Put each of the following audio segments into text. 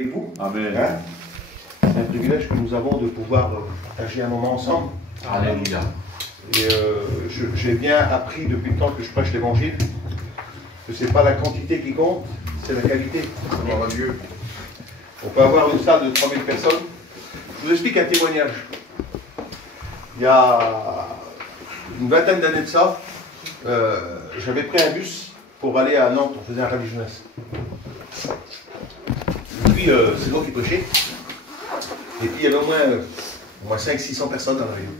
Avec vous. Amen. Hein? C'est un privilège que nous avons de pouvoir partager un moment ensemble. Alléluia. Et j'ai bien appris depuis le temps que je prêche l'évangile que ce n'est pas la quantité qui compte, c'est la qualité. Gloire à Dieu. On peut avoir une salle de 3000 personnes. Je vous explique un témoignage. Il y a une vingtaine d'années de ça, j'avais pris un bus pour aller à Nantes. On faisait un rallye jeunesse. Et puis, c'est moi qui prêchais. Et puis, il y avait au moins 500-600 personnes dans la réunion.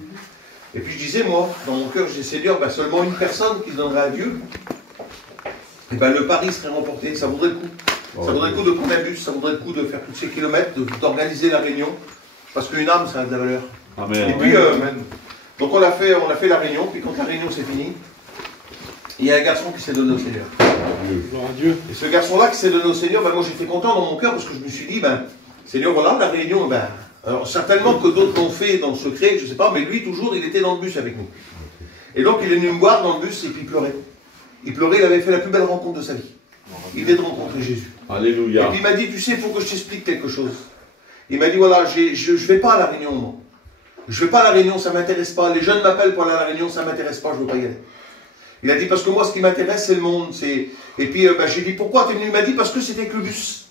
Et puis, je disais, moi, dans mon cœur, je disais, Seigneur, ben, seulement une personne qui se donnerait à Dieu, et ben, le pari serait remporté. Ça vaudrait le coup. Ça vaudrait le coup de prendre un bus, ça vaudrait le coup de faire tous ces kilomètres, d'organiser la réunion. Parce qu'une âme, ça a de la valeur. Amen. Et puis, donc on a fait la réunion, puis quand la réunion s'est finie, il y a un garçon qui s'est donné au Seigneur. Gloire à Dieu. Et ce garçon-là qui s'est donné au Seigneur, ben moi j'étais content dans mon cœur parce que je me suis dit, ben, Seigneur, voilà, la réunion, ben, alors certainement que d'autres l'ont fait dans le secret, je ne sais pas, mais lui toujours, il était dans le bus avec nous. Et donc il est venu me voir dans le bus et puis il pleurait. Il pleurait, il avait fait la plus belle rencontre de sa vie. Il venait de rencontrer Jésus. Alléluia. Et puis il m'a dit, tu sais, il faut que je t'explique quelque chose. Il m'a dit, voilà, je ne vais pas à la réunion, moi. Je ne vais pas à la réunion, ça ne m'intéresse pas. Les jeunes m'appellent pour aller à la réunion, ça ne m'intéresse pas, je ne veux pas y aller. Il a dit, parce que moi, ce qui m'intéresse, c'est le monde. Et puis, j'ai dit, pourquoi tu es venu? Il m'a dit, parce que c'était que le bus.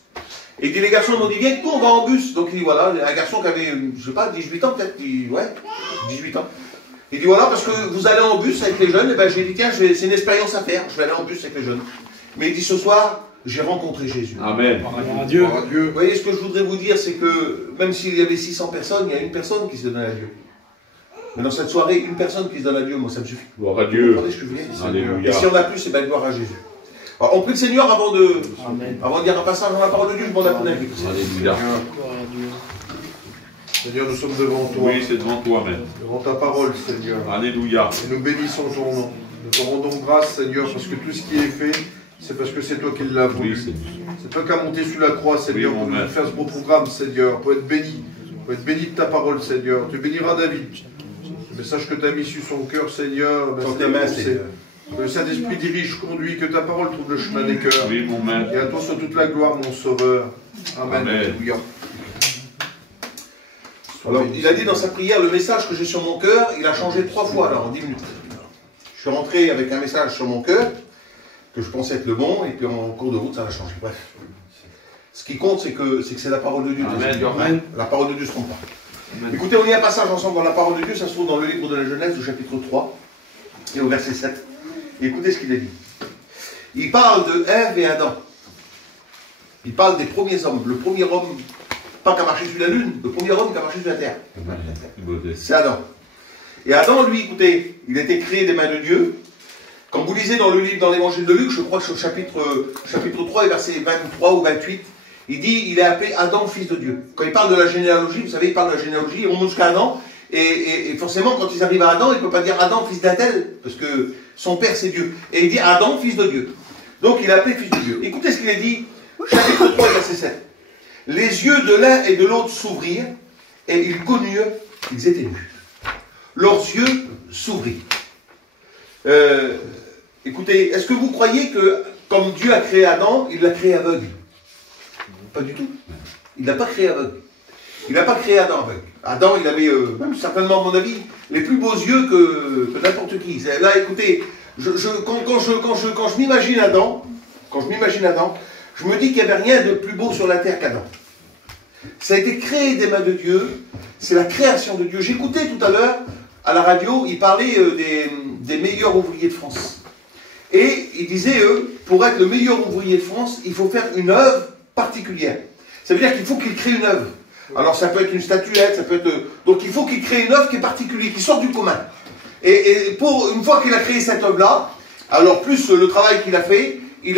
Et il dit, les garçons m'ont dit, viens, on va en bus. Donc il dit, voilà, un garçon qui avait, je ne sais pas, 18 ans peut-être, ouais, 18 ans. Il dit, voilà, parce que vous allez en bus avec les jeunes. Et ben, j'ai dit, tiens, c'est une expérience à faire, je vais aller en bus avec les jeunes. Mais il dit, ce soir, j'ai rencontré Jésus. Amen. Gloire à Dieu. Vous voyez, ce que je voudrais vous dire, c'est que même s'il y avait 600 personnes, il y a une personne qui se donne à Dieu. Mais dans cette soirée, une personne qui se donne à Dieu, moi, ça me suffit. Gloire à Vous Dieu. comprenez ce que je veux dire? Alléluia. Et si on a plus, c'est bien gloire à Jésus. Alors, on prie le Seigneur avant de dire un passage dans la parole de Dieu, je demande à ton avis. Alléluia. Gloire à Dieu. Seigneur, nous sommes devant toi, Oui, c'est devant toi, Amen. devant ta parole, Seigneur. Alléluia. Et nous bénissons ton nom. Nous te rendons grâce, Seigneur, parce que tout ce qui est fait, c'est parce que c'est toi qui l'as voulu. Oui, C'est toi qui as monté sur la croix, Seigneur, Oui, pour mon nous faire ce beau programme, Seigneur, pour être béni. Pour être béni de ta parole, Seigneur. Tu béniras David. Le message que tu as mis sur son cœur, Seigneur, Dans tes mains, Seigneur. que le Saint-Esprit dirige, conduit, que ta parole trouve le chemin des cœurs. Oui, mon maître. Et à toi soit toute la gloire, mon Sauveur. Amen. Amen. Alléluia. Alors, il a dit dans sa prière, le message que j'ai sur mon cœur, il a changé 3 fois, alors, en 10 minutes. Je suis rentré avec un message sur mon cœur, que je pensais être le bon, et puis en cours de route, ça a changé. Bref. Ce qui compte, c'est que c'est la parole de Dieu. Amen. Amen. La parole de Dieu ne se trompe pas. Amen. Écoutez, on lit un passage ensemble dans la parole de Dieu, ça se trouve dans le livre de la Genèse, au chapitre 3, et au verset 7. Et écoutez ce qu'il a dit. Il parle de Ève et Adam. Il parle des premiers hommes. Le premier homme, pas qui a marché sur la lune, le premier homme qui a marché sur la terre. C'est Adam. Et Adam, lui, écoutez, il a été créé des mains de Dieu. Quand vous lisez dans le livre, dans l'évangile de Luc, je crois que c'est au chapitre 3 et verset 23 ou 28, il dit, il est appelé Adam, fils de Dieu. Quand il parle de la généalogie, vous savez, il parle de la généalogie, on monte jusqu'à Adam, et forcément, quand ils arrivent à Adam, il ne peut pas dire Adam, fils d'Adèle, parce que son père, c'est Dieu. Et il dit Adam, fils de Dieu. Donc, il est appelé fils de Dieu. Écoutez ce qu'il a dit, chapitre 3, verset 7. Les yeux de l'un et de l'autre s'ouvrirent, et ils connurent qu'ils étaient nus. Leurs yeux s'ouvrirent. Écoutez, est-ce que vous croyez que, comme Dieu a créé Adam, il l'a créé aveugle? Pas du tout. Il ne l'a pas créé aveugle. Il n'a pas créé Adam aveugle. Adam, il avait, même certainement, à mon avis, les plus beaux yeux que n'importe qui. Là, écoutez, quand je m'imagine Adam, je me dis qu'il n'y avait rien de plus beau sur la terre qu'Adam. Ça a été créé des mains de Dieu, c'est la création de Dieu. J'écoutais tout à l'heure, à la radio, il parlait des meilleurs ouvriers de France. Et il disait, pour être le meilleur ouvrier de France, il faut faire une œuvre particulière. Ça veut dire qu'il faut qu'il crée une œuvre. Alors ça peut être une statuette, ça peut être... Donc il faut qu'il crée une œuvre qui est particulière, qui sort du commun. Et pour une fois qu'il a créé cette œuvre-là, alors plus le travail qu'il a fait, il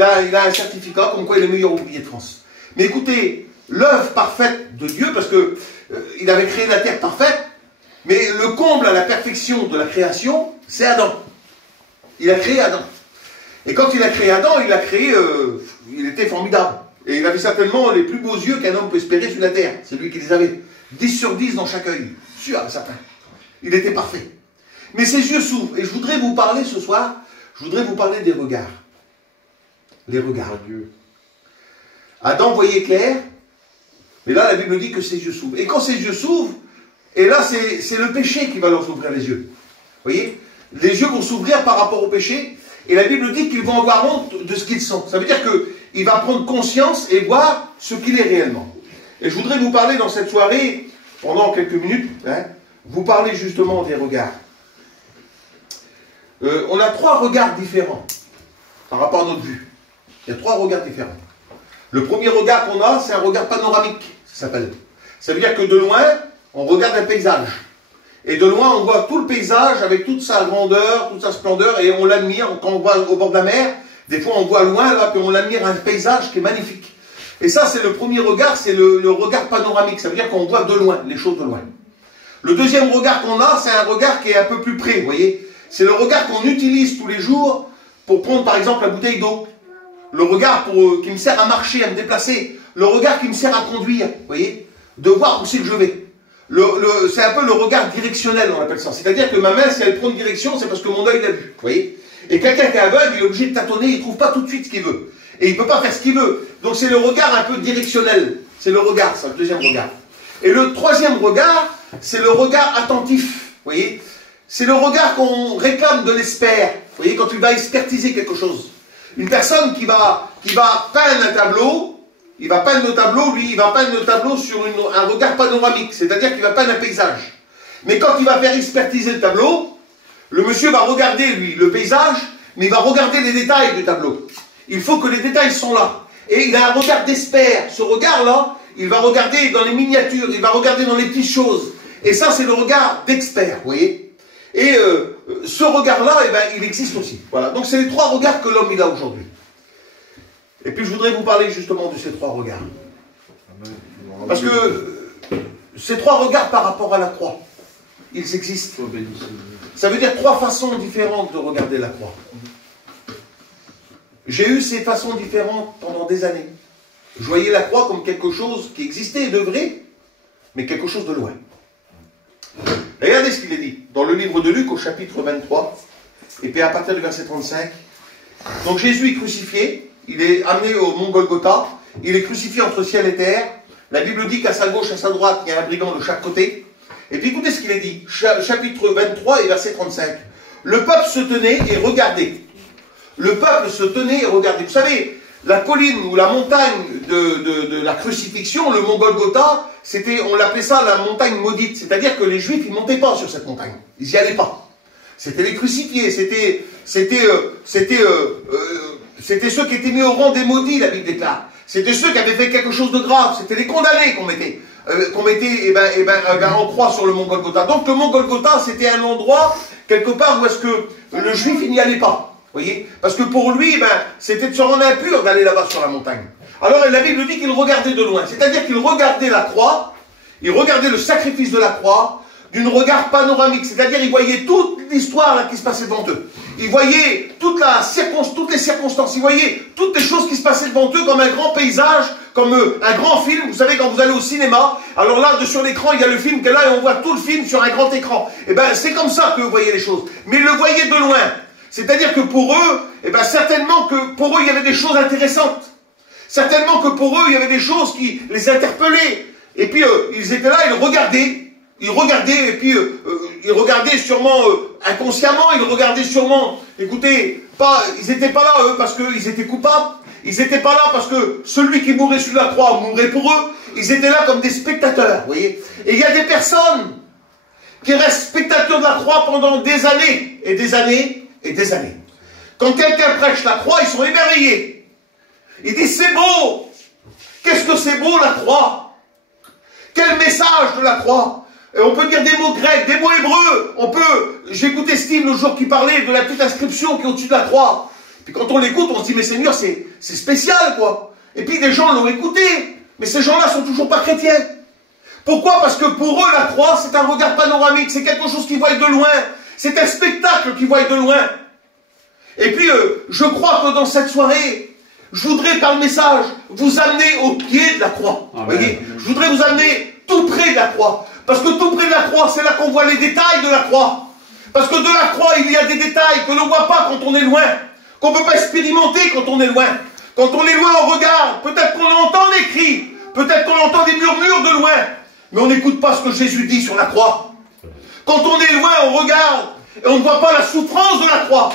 a un certificat comme quoi il est le meilleur ouvrier de France. Mais écoutez, l'œuvre parfaite de Dieu, parce que il avait créé la terre parfaite, mais le comble à la perfection de la création, c'est Adam. Il a créé Adam. Et quand il a créé Adam, il était formidable. Et il avait certainement les plus beaux yeux qu'un homme peut espérer sur la terre. C'est lui qui les avait. 10 sur 10 dans chaque œil. Sûr, certain. Il était parfait. Mais ses yeux s'ouvrent. Et je voudrais vous parler ce soir, je voudrais vous parler des regards. Les regards. Adam voyait clair, mais là, la Bible dit que ses yeux s'ouvrent. Et quand ses yeux s'ouvrent, et là, c'est le péché qui va leur ouvrir les yeux. Vous voyez? Les yeux vont s'ouvrir par rapport au péché, et la Bible dit qu'ils vont avoir honte de ce qu'ils sont. Ça veut dire qu'il va prendre conscience et voir ce qu'il est réellement. Et je voudrais vous parler dans cette soirée, pendant quelques minutes, vous parler justement des regards. On a 3 regards différents par rapport à notre vue. Il y a 3 regards différents. Le premier regard qu'on a, c'est un regard panoramique, ça s'appelle. Ça veut dire que de loin, on regarde un paysage. Et de loin, on voit tout le paysage avec toute sa grandeur, toute sa splendeur, et on l'admire. Quand on voit au bord de la mer, des fois on voit loin, là, puis on admire un paysage qui est magnifique. Et ça, c'est le premier regard, c'est le regard panoramique. Ça veut dire qu'on voit de loin, les choses de loin. Le deuxième regard qu'on a, c'est un regard qui est un peu plus près, vous voyez. C'est le regard qu'on utilise tous les jours pour prendre, par exemple, la bouteille d'eau. Le regard qui me sert à marcher, à me déplacer. Le regard qui me sert à conduire, vous voyez. De voir où c'est que je vais. C'est un peu le regard directionnel, on appelle ça. C'est-à-dire que ma main, si elle prend une direction, c'est parce que mon œil l'a vu, vous voyez. Et quelqu'un qui est aveugle, il est obligé de tâtonner, il ne trouve pas tout de suite ce qu'il veut. Et il ne peut pas faire ce qu'il veut. Donc c'est le regard un peu directionnel. C'est le regard, ça, le deuxième regard. Et le troisième regard, c'est le regard attentif, vous voyez. C'est le regard qu'on réclame de l'expert. Vous voyez, quand tu vas expertiser quelque chose. Une personne qui va peindre un tableau, il va peindre le tableau, lui, il va peindre le tableau sur un regard panoramique, c'est-à-dire qu'il va peindre un paysage. Mais quand il va faire expertiser le tableau, le monsieur va regarder, lui, le paysage, mais il va regarder les détails du tableau. Il faut que les détails sont là. Et il a un regard d'expert. Ce regard-là, il va regarder dans les miniatures, il va regarder dans les petites choses. Et ça, c'est le regard d'expert, vous voyez. Et ce regard-là, eh ben, il existe aussi. Voilà. Donc, c'est les 3 regards que l'homme il a aujourd'hui. Et puis, je voudrais vous parler justement de ces 3 regards. Parce que ces 3 regards par rapport à la croix, ils existent. Ça veut dire 3 façons différentes de regarder la croix. J'ai eu ces façons différentes pendant des années. Je voyais la croix comme quelque chose qui existait et de vrai, mais quelque chose de loin. Regardez ce qu'il est dit dans le livre de Luc au chapitre 23, et puis à partir du verset 35. Donc Jésus est crucifié, il est amené au mont Golgotha, il est crucifié entre ciel et terre. La Bible dit qu'à sa gauche, à sa droite, il y a un brigand de chaque côté. Et puis écoutez ce qu'il est dit, chapitre 23 et verset 35. Le peuple se tenait et regardait. Le peuple se tenait et regardait. Vous savez, la colline ou la montagne de la crucifixion, le mont Golgotha, on l'appelait ça la montagne maudite. C'est-à-dire que les Juifs, ils ne montaient pas sur cette montagne. Ils n'y allaient pas. C'était les crucifiés. C'était ceux qui étaient mis au rang des maudits, la Bible déclare. C'était ceux qui avaient fait quelque chose de grave. C'était les condamnés qu'on mettait en croix sur le mont Golgotha. Donc le mont Golgotha, c'était un endroit, quelque part, où est-ce que le Juif, il n'y allait pas. Vous voyez? Parce que pour lui, c'était de se rendre impur d'aller là-bas sur la montagne. Alors la Bible dit qu'il regardait de loin. C'est-à-dire qu'il regardait la croix, il regardait le sacrifice de la croix, d'un regard panoramique. C'est-à-dire qu'il voyait toute l'histoire qui se passait devant eux. Il voyait toutes les circonstances, il voyait toutes les choses qui se passaient devant eux comme un grand paysage, comme un grand film. Vous savez, quand vous allez au cinéma, alors là, sur l'écran, il y a le film qui est là et on voit tout le film sur un grand écran. Et bien, c'est comme ça que vous voyez les choses. Mais ils le voyaient de loin. C'est-à-dire que pour eux, certainement que pour eux, il y avait des choses intéressantes. Certainement que pour eux, il y avait des choses qui les interpellaient. Et puis, ils étaient là, ils regardaient. Ils regardaient, et puis ils regardaient sûrement inconsciemment, ils regardaient sûrement, écoutez, ils n'étaient pas là, eux, parce qu'ils étaient coupables. Ils n'étaient pas là parce que celui qui mourait sur la croix mourait pour eux. Ils étaient là comme des spectateurs, vous voyez. Et il y a des personnes qui restent spectateurs de la croix pendant des années, et des années, et des années. Quand quelqu'un prêche la croix, ils sont émerveillés. Ils disent, c'est beau. Qu'est-ce que c'est beau, la croix? Quel message de la croix? Et on peut dire des mots grecs, des mots hébreux. J'ai écouté Steve le jour qui parlait de la petite inscription qui est au-dessus de la croix. Puis quand on l'écoute, on se dit, mais Seigneur, c'est spécial, quoi. Et puis des gens l'ont écouté. Mais ces gens-là sont toujours pas chrétiens. Pourquoi? Parce que pour eux, la croix, c'est un regard panoramique. C'est quelque chose qu'ils voient de loin. C'est un spectacle qu'ils voient de loin. Et puis, je crois que dans cette soirée, je voudrais, par le message, vous amener au pied de la croix. Vous voyez? Je voudrais vous amener tout près de la croix. Parce que tout près de la croix, c'est là qu'on voit les détails de la croix. Parce que de la croix, il y a des détails que l'on ne voit pas quand on est loin. Qu'on ne peut pas expérimenter quand on est loin. Quand on est loin, on regarde. Peut-être qu'on entend des cris. Peut-être qu'on entend des murmures de loin. Mais on n'écoute pas ce que Jésus dit sur la croix. Quand on est loin, on regarde. Et on ne voit pas la souffrance de la croix.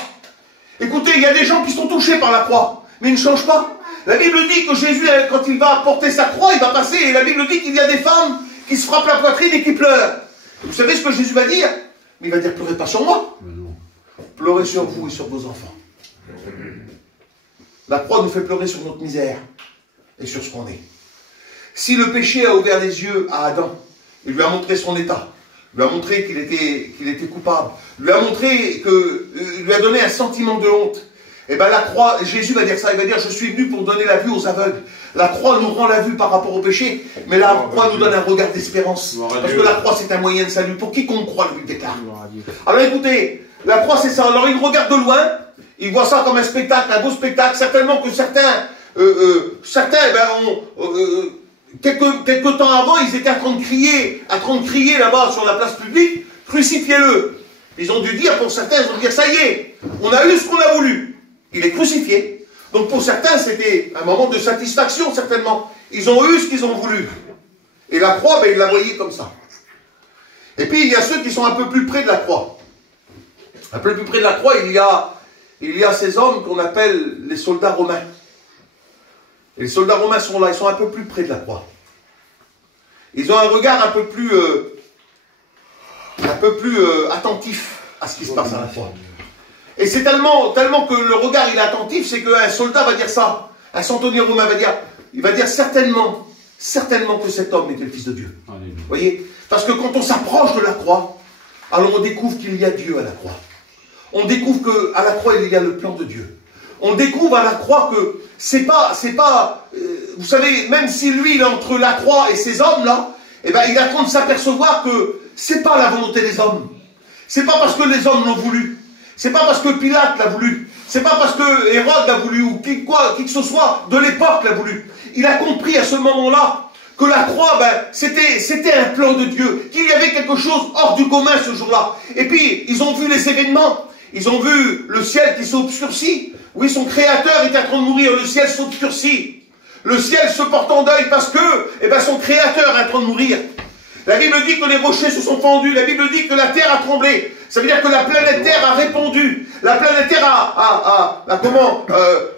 Écoutez, il y a des gens qui sont touchés par la croix. Mais ils ne changent pas. La Bible dit que Jésus, quand il va porter sa croix, il va passer. Et la Bible dit qu'il y a des femmes qui se frappent la poitrine et qui pleurent. Vous savez ce que Jésus va dire? Il va dire, pleurez pas sur moi. Pleurez sur vous et sur vos enfants. La croix nous fait pleurer sur notre misère et sur ce qu'on est. Si le péché a ouvert les yeux à Adam, il lui a montré son état, il lui a montré qu'il était coupable, il lui a montré il lui a donné un sentiment de honte, et bien la croix, Jésus va dire ça, il va dire, je suis venu pour donner la vue aux aveugles. La croix nous rend la vue par rapport au péché, mais la croix nous donne un regard d'espérance. Parce que la croix c'est un moyen de salut. Pour quiconque croit, lui déclare. Alors écoutez, la croix c'est ça. Alors il regarde de loin, il voit ça comme un spectacle, un beau spectacle. Certainement que certains quelques temps avant, ils étaient en train de crier là-bas sur la place publique, crucifiez-le. Ils ont dû dire, pour certains, ils ont dû dire, ça y est, on a eu ce qu'on a voulu. Il est crucifié. Donc pour certains, c'était un moment de satisfaction, certainement. Ils ont eu ce qu'ils ont voulu. Et la croix, ben, ils la voyaient comme ça. Et puis, il y a ceux qui sont un peu plus près de la croix. Un peu plus près de la croix, il y a ces hommes qu'on appelle les soldats romains. Et les soldats romains sont là, ils sont un peu plus près de la croix. Ils ont un regard un peu plus attentif à ce qui se passe à la croix. Et c'est tellement que le regard il est attentif, c'est qu'un soldat va dire ça. Un centenier romain il va dire certainement que cet homme était le Fils de Dieu. Vous voyez? Parce que quand on s'approche de la croix, alors on découvre qu'il y a Dieu à la croix. On découvre qu'à la croix, il y a le plan de Dieu. On découvre à la croix que c'est pas, vous savez, même si lui, il est entre la croix et ces hommes-là, eh ben, il a compte de s'apercevoir que c'est pas la volonté des hommes. C'est pas parce que les hommes l'ont voulu. C'est pas parce que Pilate l'a voulu. C'est pas parce que Hérode l'a voulu ou qui que ce soit de l'époque l'a voulu. Il a compris à ce moment-là que la croix, ben, c'était un plan de Dieu, qu'il y avait quelque chose hors du commun ce jour-là. Et puis, ils ont vu les événements. Ils ont vu le ciel qui s'obscurcit. Oui, son créateur était en train de mourir, le ciel s'obscurcit. Le ciel se porte en deuil parce que son créateur est en train de mourir. La Bible dit que les rochers se sont fendus. La Bible dit que la terre a tremblé. Ça veut dire que la planète Terre a répondu. La planète Terre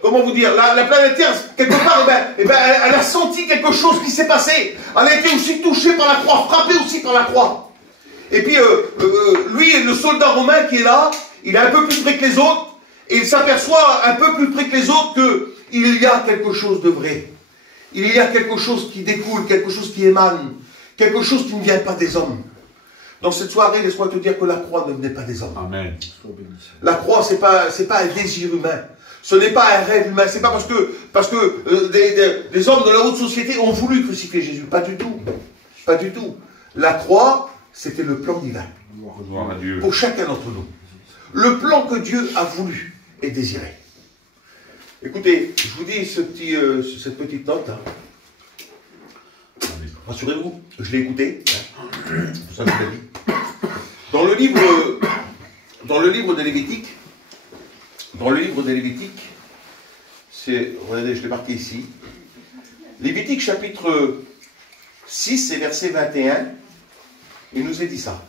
comment vous dire, la planète Terre, quelque part, elle a senti quelque chose qui s'est passé. Elle a été aussi touchée par la croix, frappée aussi par la croix. Et puis, lui, le soldat romain qui est là, il est un peu plus près que les autres. Et il s'aperçoit un peu plus près que les autres qu'il y a quelque chose de vrai. Il y a quelque chose qui découle, quelque chose qui émane, quelque chose qui ne vient pas des hommes. Dans cette soirée, laisse-moi te dire que la croix ne venait pas des hommes. Amen. La croix, c'est pas un désir humain. Ce n'est pas un rêve humain. C'est pas parce que des hommes de la haute société ont voulu crucifier Jésus. Pas du tout. Pas du tout. La croix, c'était le plan divin. Gloire à Dieu. Pour chacun d'entre nous. Le plan que Dieu a voulu et désiré. Écoutez, je vous dis cette petite note. Rassurez-vous, je l'ai écouté. C'est pour ça que je l'ai dit. Dans le livre de Lévitique, regardez, je l'ai marqué ici. Lévitique chapitre 6 et verset 21, il nous est dit ça.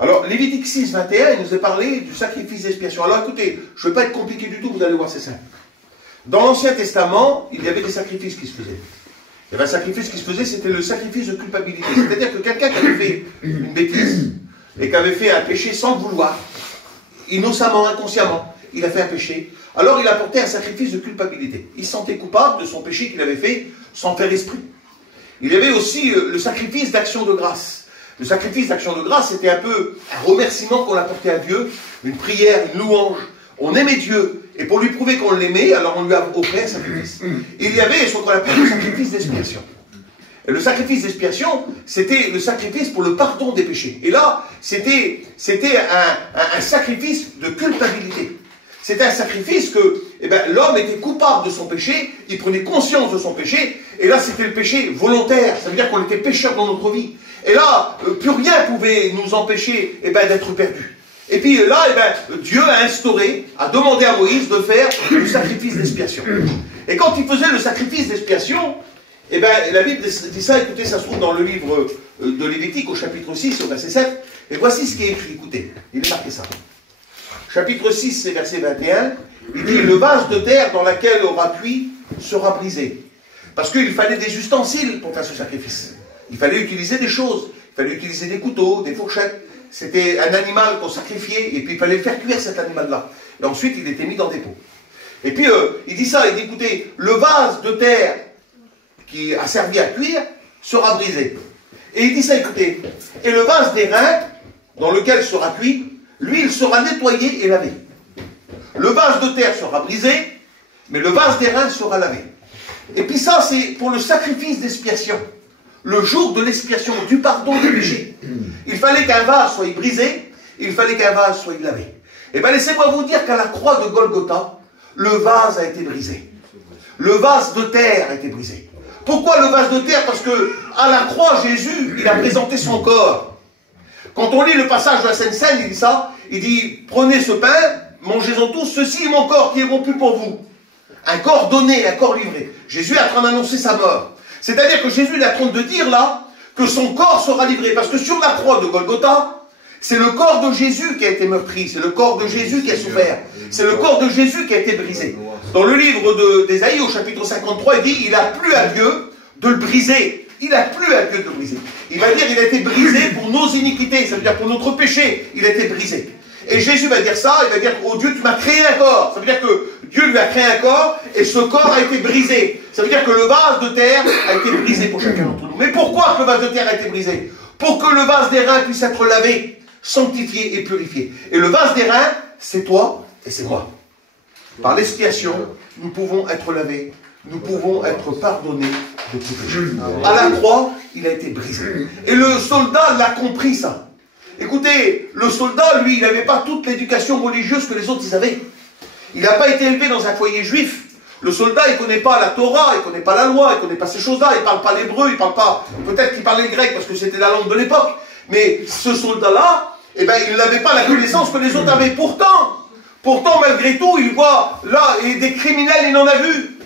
Alors, Lévitique 6, 21, il nous est parlé du sacrifice d'expiation. Alors écoutez, je ne vais pas être compliqué du tout, vous allez voir, c'est simple. Dans l'Ancien Testament, il y avait des sacrifices qui se faisaient. Il y avait un sacrifice qui se faisait, c'était le sacrifice de culpabilité. C'est-à-dire que quelqu'un qui avait fait une bêtise et qui avait fait un péché sans le vouloir, innocemment, inconsciemment, il a fait un péché, alors il apportait un sacrifice de culpabilité. Il se sentait coupable de son péché qu'il avait fait sans faire esprit. Il y avait aussi le sacrifice d'action de grâce. Le sacrifice d'action de grâce, c'était un peu un remerciement qu'on apportait à Dieu, une prière, une louange. On aimait Dieu, et pour lui prouver qu'on l'aimait, alors on lui a offert un sacrifice. Et il y avait ce qu'on appelait le sacrifice d'expiation. Et le sacrifice d'expiation, c'était le sacrifice pour le pardon des péchés. Et là, c'était un sacrifice de culpabilité. C'était un sacrifice que l'homme était coupable de son péché, il prenait conscience de son péché, et là c'était le péché volontaire, ça veut dire qu'on était pécheur dans notre vie. Et là, plus rien pouvait nous empêcher d'être perdus. Et puis là, Dieu a instauré, a demandé à Moïse de faire le sacrifice d'expiation. Et quand il faisait le sacrifice d'expiation, eh ben, la Bible dit ça, écoutez, ça se trouve dans le livre de Lévitique au chapitre 6, au verset 7. Et voici ce qui est écrit, écoutez, il est marqué ça. Chapitre 6, c'est verset 21. Il dit, le vase de terre dans lequel aura cuit sera brisé. Parce qu'il fallait des ustensiles pour faire ce sacrifice. Il fallait utiliser des choses. Il fallait utiliser des couteaux, des fourchettes. C'était un animal qu'on sacrifiait et puis il fallait faire cuire cet animal-là. Et ensuite, il était mis dans des pots. Et puis, il dit ça, il dit, écoutez, le vase de terre qui a servi à cuire sera brisé. Et il dit ça, écoutez, et le vase d'airain dans lequel sera cuit, lui, il sera nettoyé et lavé. Le vase de terre sera brisé, mais le vase d'airain sera lavé. Et puis ça, c'est pour le sacrifice d'expiation. Le jour de l'expiation, du pardon des péchés. Il fallait qu'un vase soit brisé, il fallait qu'un vase soit lavé. Et bien laissez-moi vous dire qu'à la croix de Golgotha, le vase a été brisé. Le vase de terre a été brisé. Pourquoi le vase de terre? Parce que à la croix, Jésus, il a présenté son corps. Quand on lit le passage de la Sainte Seine, il dit ça, il dit, prenez ce pain, mangez-en tous, ceci est mon corps qui est rompu pour vous. Un corps donné, un corps livré. Jésus est en train d'annoncer sa mort. C'est-à-dire que Jésus est en train de dire là, que son corps sera livré. Parce que sur la croix de Golgotha, c'est le corps de Jésus qui a été meurtri, c'est le corps de Jésus qui a souffert, c'est le corps de Jésus qui a été brisé. Dans le livre d'Ésaïe, au chapitre 53, il dit, il a plu à Dieu de le briser. Il a plu à Dieu de le briser. Il va dire, il a été brisé pour nos iniquités, ça veut dire pour notre péché, il a été brisé. Et Jésus va dire ça, il va dire, oh Dieu, tu m'as créé un corps. Ça veut dire que Dieu lui a créé un corps, et ce corps a été brisé. Ça veut dire que le vase de terre a été brisé pour chacun d'entre nous. Mais pourquoi que le vase de terre a été brisé? Pour que le vase d'airain puisse être lavé, sanctifié et purifié. Et le vase d'airain, c'est toi et c'est moi. Par l'expiation, nous pouvons être lavés, nous pouvons être pardonnés de tout péché. À la croix, il a été brisé. Et le soldat l'a compris ça. Écoutez, le soldat, lui, il n'avait pas toute l'éducation religieuse que les autres ils avaient. Il n'a pas été élevé dans un foyer juif. Le soldat, il ne connaît pas la Torah, il ne connaît pas la loi, il ne connaît pas ces choses-là, il ne parle pas l'hébreu, il parle pas... Peut-être qu'il parlait le grec parce que c'était la langue de l'époque. Mais ce soldat-là, eh ben, il n'avait pas la connaissance que les autres avaient. Pourtant, malgré tout, il voit là, et des criminels, il en a vu.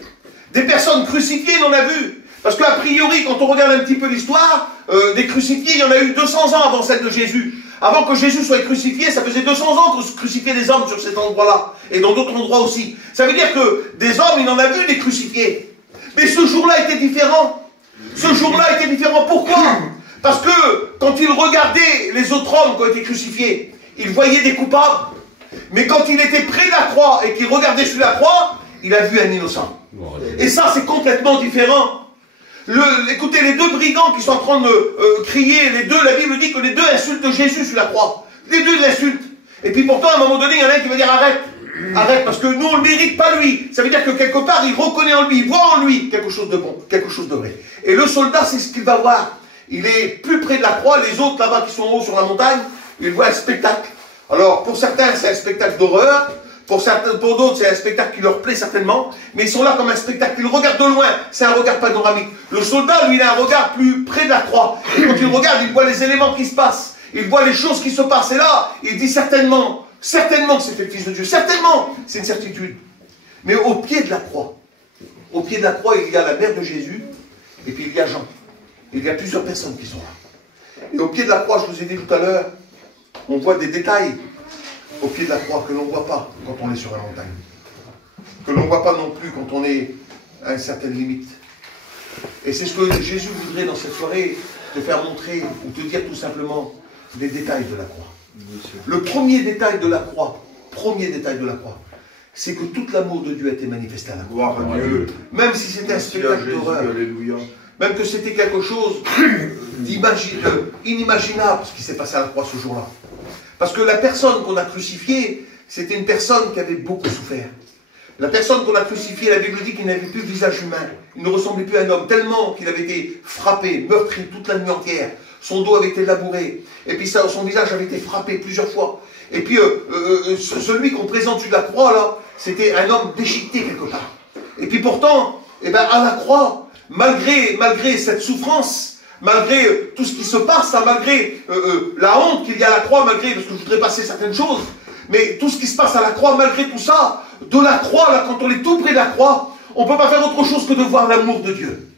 Des personnes crucifiées, il en a vu. Parce qu'a priori, quand on regarde un petit peu l'histoire, des crucifiés, il y en a eu 200 ans avant celle de Jésus. Avant que Jésus soit crucifié, ça faisait 200 ans qu'on crucifiait des hommes sur cet endroit-là. Et dans d'autres endroits aussi. Ça veut dire que des hommes, il en a vu des crucifiés. Mais ce jour-là était différent. Ce jour-là était différent. Pourquoi? Parce que quand il regardait les autres hommes qui ont été crucifiés, il voyait des coupables. Mais quand il était près de la croix et qu'il regardait sur la croix, il a vu un innocent. Et ça, c'est complètement différent. Écoutez, les deux brigands qui sont en train de crier, les deux, la Bible dit que les deux insultent Jésus sur la croix. Les deux l'insultent. Et puis pourtant, à un moment donné, il y en a un qui va dire arrête. Arrête, parce que nous, on ne le mérite pas lui. Ça veut dire que quelque part, il reconnaît en lui, il voit en lui quelque chose de bon, quelque chose de vrai. Et le soldat, c'est ce qu'il va voir. Il est plus près de la croix, les autres là-bas qui sont en haut sur la montagne, ils voient un spectacle. Alors, pour certains, c'est un spectacle d'horreur. Pour d'autres, c'est un spectacle qui leur plaît certainement, mais ils sont là comme un spectacle. Ils regardent de loin, c'est un regard panoramique. Le soldat, lui, il a un regard plus près de la croix. Et quand il regarde, il voit les éléments qui se passent. Il voit les choses qui se passent. Et là, il dit certainement que c'était le Fils de Dieu. Certainement, c'est une certitude. Mais au pied de la croix, il y a la mère de Jésus, et puis il y a Jean. Il y a plusieurs personnes qui sont là. Et au pied de la croix, je vous ai dit tout à l'heure, on voit des détails au pied de la croix que l'on ne voit pas quand on est sur la montagne. Que l'on ne voit pas non plus quand on est à une certaine limite. Et c'est ce que Jésus voudrait dans cette soirée, te faire montrer, ou te dire tout simplement, les détails de la croix. Le premier détail de la croix, c'est que tout l'amour de Dieu a été manifesté à la croix. Gloire à Dieu. Même si c'était un spectacle d'horreur, même que c'était quelque chose inimaginable, ce qui s'est passé à la croix ce jour-là. Parce que la personne qu'on a crucifiée, c'était une personne qui avait beaucoup souffert. La personne qu'on a crucifiée, la Bible dit qu'il n'avait plus de visage humain. Il ne ressemblait plus à un homme, tellement qu'il avait été frappé, meurtri toute la nuit entière. Son dos avait été labouré. Et puis son visage avait été frappé plusieurs fois. Et puis celui qu'on présente sur la croix, là, c'était un homme déchiqueté quelque part. Et puis pourtant, à la croix, malgré cette souffrance, malgré tout ce qui se passe, malgré la honte qu'il y a à la croix, parce que je voudrais passer certaines choses, mais tout ce qui se passe à la croix, malgré tout ça, de la croix, là, quand on est tout près de la croix, on ne peut pas faire autre chose que de voir l'amour de Dieu.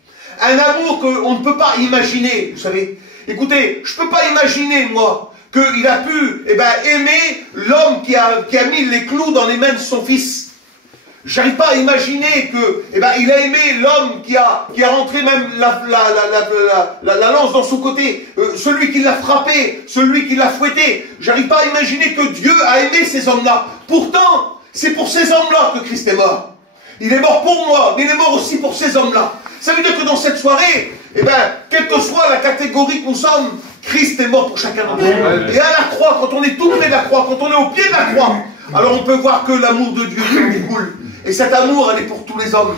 Un amour qu'on ne peut pas imaginer, vous savez. Écoutez, je ne peux pas imaginer, moi, qu'il a pu aimer l'homme qui a mis les clous dans les mains de son fils. J'arrive pas à imaginer que, il a aimé l'homme qui a rentré même la lance dans son côté, celui qui l'a frappé, celui qui l'a fouetté. J'arrive pas à imaginer que Dieu a aimé ces hommes-là. Pourtant, c'est pour ces hommes-là que Christ est mort. Il est mort pour moi, mais il est mort aussi pour ces hommes-là. Ça veut dire que dans cette soirée, quelle que soit la catégorie que nous sommes, Christ est mort pour chacun d'entre nous. Et à la croix, quand on est tout près de la croix, quand on est au pied de la croix, alors on peut voir que l'amour de Dieu qui en découle. Et cet amour, elle est pour tous les hommes.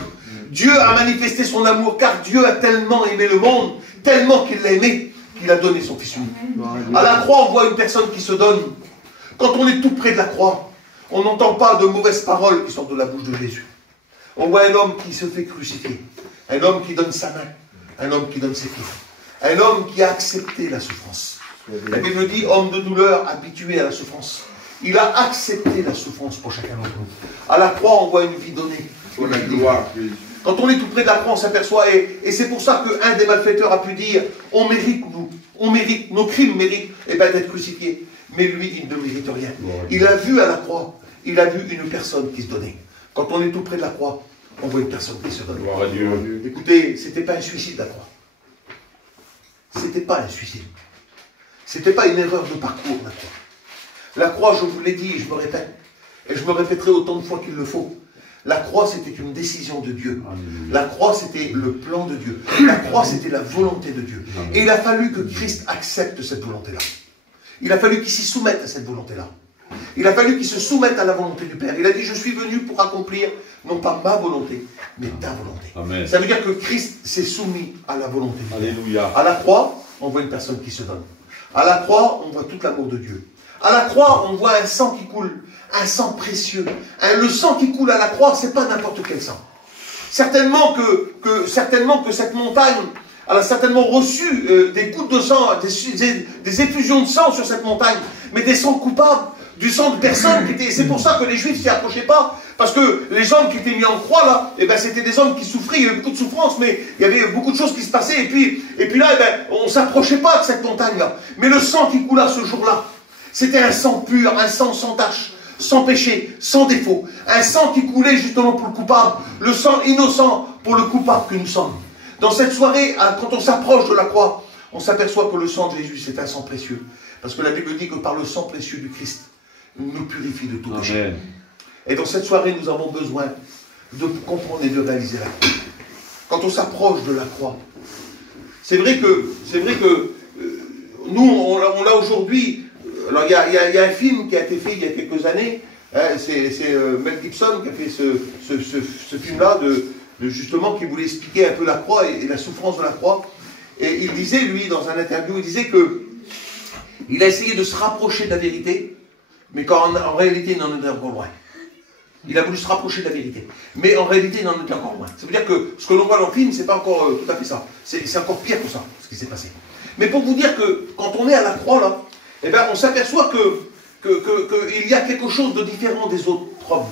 Dieu a manifesté son amour, car Dieu a tellement aimé le monde, tellement qu'il l'a aimé, qu'il a donné son Fils unique. À la croix, on voit une personne qui se donne. Quand on est tout près de la croix, on n'entend pas de mauvaises paroles qui sortent de la bouche de Jésus. On voit un homme qui se fait crucifier, un homme qui donne sa main, un homme qui donne ses pieds, un homme qui a accepté la souffrance. La Bible dit, homme de douleur, habitué à la souffrance. Il a accepté la souffrance pour chacun d'entre nous. À la croix, on voit une vie donnée. Quand on est tout près de la croix, on s'aperçoit, et c'est pour ça qu'un des malfaiteurs a pu dire, on mérite, nos crimes méritent d'être crucifiés. Mais lui, il ne mérite rien. Il a vu à la croix, il a vu une personne qui se donnait. Quand on est tout près de la croix, on voit une personne qui se donne. Écoutez, ce n'était pas un suicide, la croix. Ce n'était pas un suicide. Ce n'était pas une erreur de parcours, la croix. La croix, je vous l'ai dit, et je me répète, et je me répéterai autant de fois qu'il le faut. La croix, c'était une décision de Dieu. La croix, c'était le plan de Dieu. La croix, c'était la volonté de Dieu. Et il a fallu que Christ accepte cette volonté-là. Il a fallu qu'il s'y soumette à cette volonté-là. Il a fallu qu'il se soumette à la volonté du Père. Il a dit, je suis venu pour accomplir, non pas ma volonté, mais ta volonté. Amen. Ça veut dire que Christ s'est soumis à la volonté du Père. Alléluia. À la croix, on voit une personne qui se donne. À la croix, on voit tout l'amour de Dieu. À la croix, on voit un sang qui coule, un sang précieux. Le sang qui coule à la croix, c'est pas n'importe quel sang. Certainement que cette montagne, elle a certainement reçu des gouttes de sang, des effusions de sang sur cette montagne, mais des sangs coupables, du sang de personnes qui étaient... C'est pour ça que les Juifs s'y approchaient pas, parce que les hommes qui étaient mis en croix là, c'était des hommes qui souffraient, il y avait beaucoup de souffrance, mais il y avait beaucoup de choses qui se passaient, et puis là, on s'approchait pas de cette montagne là. Mais le sang qui coula ce jour-là, c'était un sang pur, un sang sans tache, sans péché, sans défaut. Un sang qui coulait justement pour le coupable, le sang innocent pour le coupable que nous sommes. Dans cette soirée, quand on s'approche de la croix, on s'aperçoit que le sang de Jésus, c'est un sang précieux. Parce que la Bible dit que par le sang précieux du Christ, nous purifie de tout péché. Et dans cette soirée, nous avons besoin de comprendre et de réaliser la croix. Quand on s'approche de la croix, c'est vrai que nous, on l'a aujourd'hui. Alors, il y a un film qui a été fait il y a quelques années. Hein, c'est Mel Gibson qui a fait ce film-là, justement, qui voulait expliquer un peu la croix et la souffrance de la croix. Et il disait, lui, dans un interview, il disait que il a essayé de se rapprocher de la vérité, mais qu'en réalité, il en était encore loin. Il a voulu se rapprocher de la vérité. Mais en réalité, il en était encore loin. Ça veut dire que ce que l'on voit dans le film, c'est pas encore tout à fait ça. C'est encore pire que ça, ce qui s'est passé. Mais pour vous dire que quand on est à la croix, là, on s'aperçoit qu'il y a quelque chose de différent des autres hommes.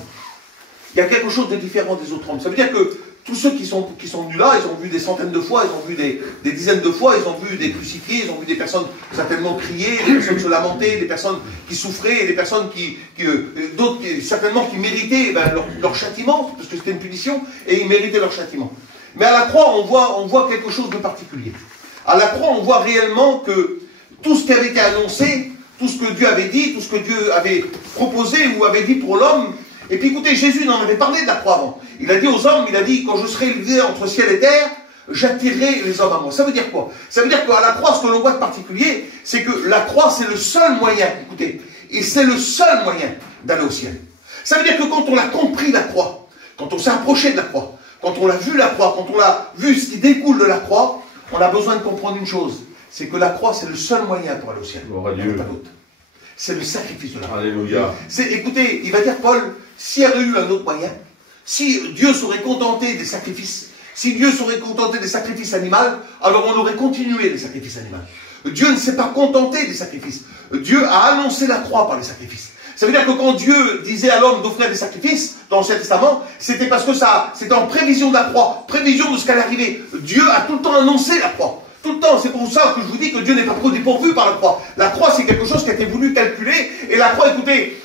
Il y a quelque chose de différent des autres hommes. Ça veut dire que tous ceux qui sont venus là, ils ont vu des centaines de fois, ils ont vu des dizaines de fois, ils ont vu des crucifiés, ils ont vu des personnes certainement crier, des personnes se lamenter, des personnes qui souffraient, des personnes d'autres certainement qui méritaient leur châtiment, parce que c'était une punition, et ils méritaient leur châtiment. Mais à la croix, on voit quelque chose de particulier. À la croix, on voit réellement que tout ce qui avait été annoncé, tout ce que Dieu avait dit, tout ce que Dieu avait proposé ou avait dit pour l'homme. Et puis écoutez, Jésus en avait parlé de la croix avant. Il a dit aux hommes, il a dit, quand je serai élevé entre ciel et terre, j'attirerai les hommes à moi. Ça veut dire quoi? Ça veut dire qu'à la croix, ce que l'on voit de particulier, c'est que la croix, c'est le seul moyen, écoutez, et c'est le seul moyen d'aller au ciel. Ça veut dire que quand on a compris la croix, quand on s'est approché de la croix, quand on a vu la croix, quand on a vu ce qui découle de la croix, on a besoin de comprendre une chose, c'est que la croix, c'est le seul moyen pour aller au ciel. Il n'y en a pas d'autre. C'est le sacrifice de la croix. Alléluia. Écoutez, il va dire Paul, s'il y avait eu un autre moyen, si Dieu serait contenté des sacrifices, si Dieu serait contenté des sacrifices animaux, alors on aurait continué les sacrifices animaux. Dieu ne s'est pas contenté des sacrifices. Dieu a annoncé la croix par les sacrifices. Ça veut dire que quand Dieu disait à l'homme d'offrir des sacrifices dans l'Ancien Testament, c'était parce que ça, c'était en prévision de la croix, prévision de ce qu'allait arriver. Dieu a tout le temps annoncé la croix. Tout le temps, c'est pour ça que je vous dis que Dieu n'est pas trop dépourvu par la croix. La croix, c'est quelque chose qui a été voulu calculer, et la croix, écoutez,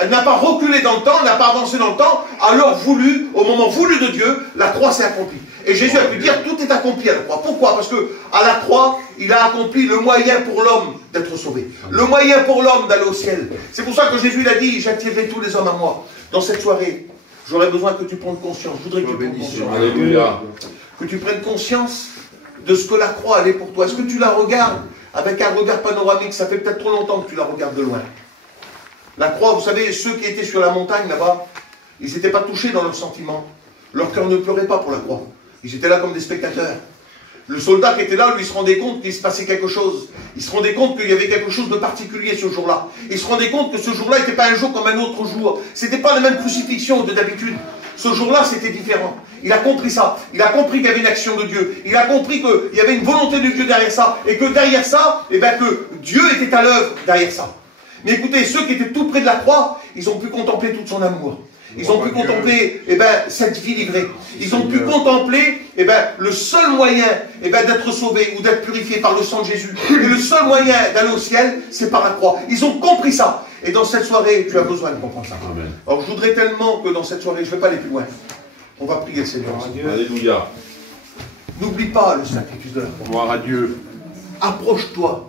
elle n'a pas reculé dans le temps, elle n'a pas avancé dans le temps, alors voulu, au moment voulu de Dieu, la croix s'est accomplie. Et Jésus a pu dire, tout est accompli à la croix. Pourquoi? Parce que à la croix, il a accompli le moyen pour l'homme d'être sauvé. Le moyen pour l'homme d'aller au ciel. C'est pour ça que Jésus l'a dit, j'attirerai tous les hommes à moi. Dans cette soirée, j'aurais besoin que tu prennes conscience. Je voudrais que tu prennes conscience. Alléluia. Que tu prennes conscience de ce que la croix elle est pour toi. Est-ce que tu la regardes avec un regard panoramique? Ça fait peut-être trop longtemps que tu la regardes de loin. La croix, vous savez, ceux qui étaient sur la montagne là-bas, ils n'étaient pas touchés dans leurs sentiments. Leur cœur ne pleurait pas pour la croix. Ils étaient là comme des spectateurs. Le soldat qui était là, lui, il se rendait compte qu'il se passait quelque chose. Il se rendait compte qu'il y avait quelque chose de particulier ce jour-là. Il se rendait compte que ce jour-là n'était pas un jour comme un autre jour. C'était pas la même crucifixion de d'habitude. Ce jour-là, c'était différent. Il a compris ça. Il a compris qu'il y avait une action de Dieu. Il a compris qu'il y avait une volonté de Dieu derrière ça. Et que derrière ça, eh ben, que Dieu était à l'œuvre derrière ça. Mais écoutez, ceux qui étaient tout près de la croix, ils ont pu contempler tout son amour. Ils ont pu contempler cette vie livrée. Ils ont pu contempler le seul moyen d'être sauvé ou d'être purifié par le sang de Jésus. Et le seul moyen d'aller au ciel, c'est par la croix. Ils ont compris ça. Et dans cette soirée, tu as besoin de comprendre ça. Amen. Alors je voudrais tellement que dans cette soirée, je ne vais pas aller plus loin. On va prier le Seigneur. Alléluia. N'oublie pas le sacrifice de la croix. Gloire à Dieu. Approche-toi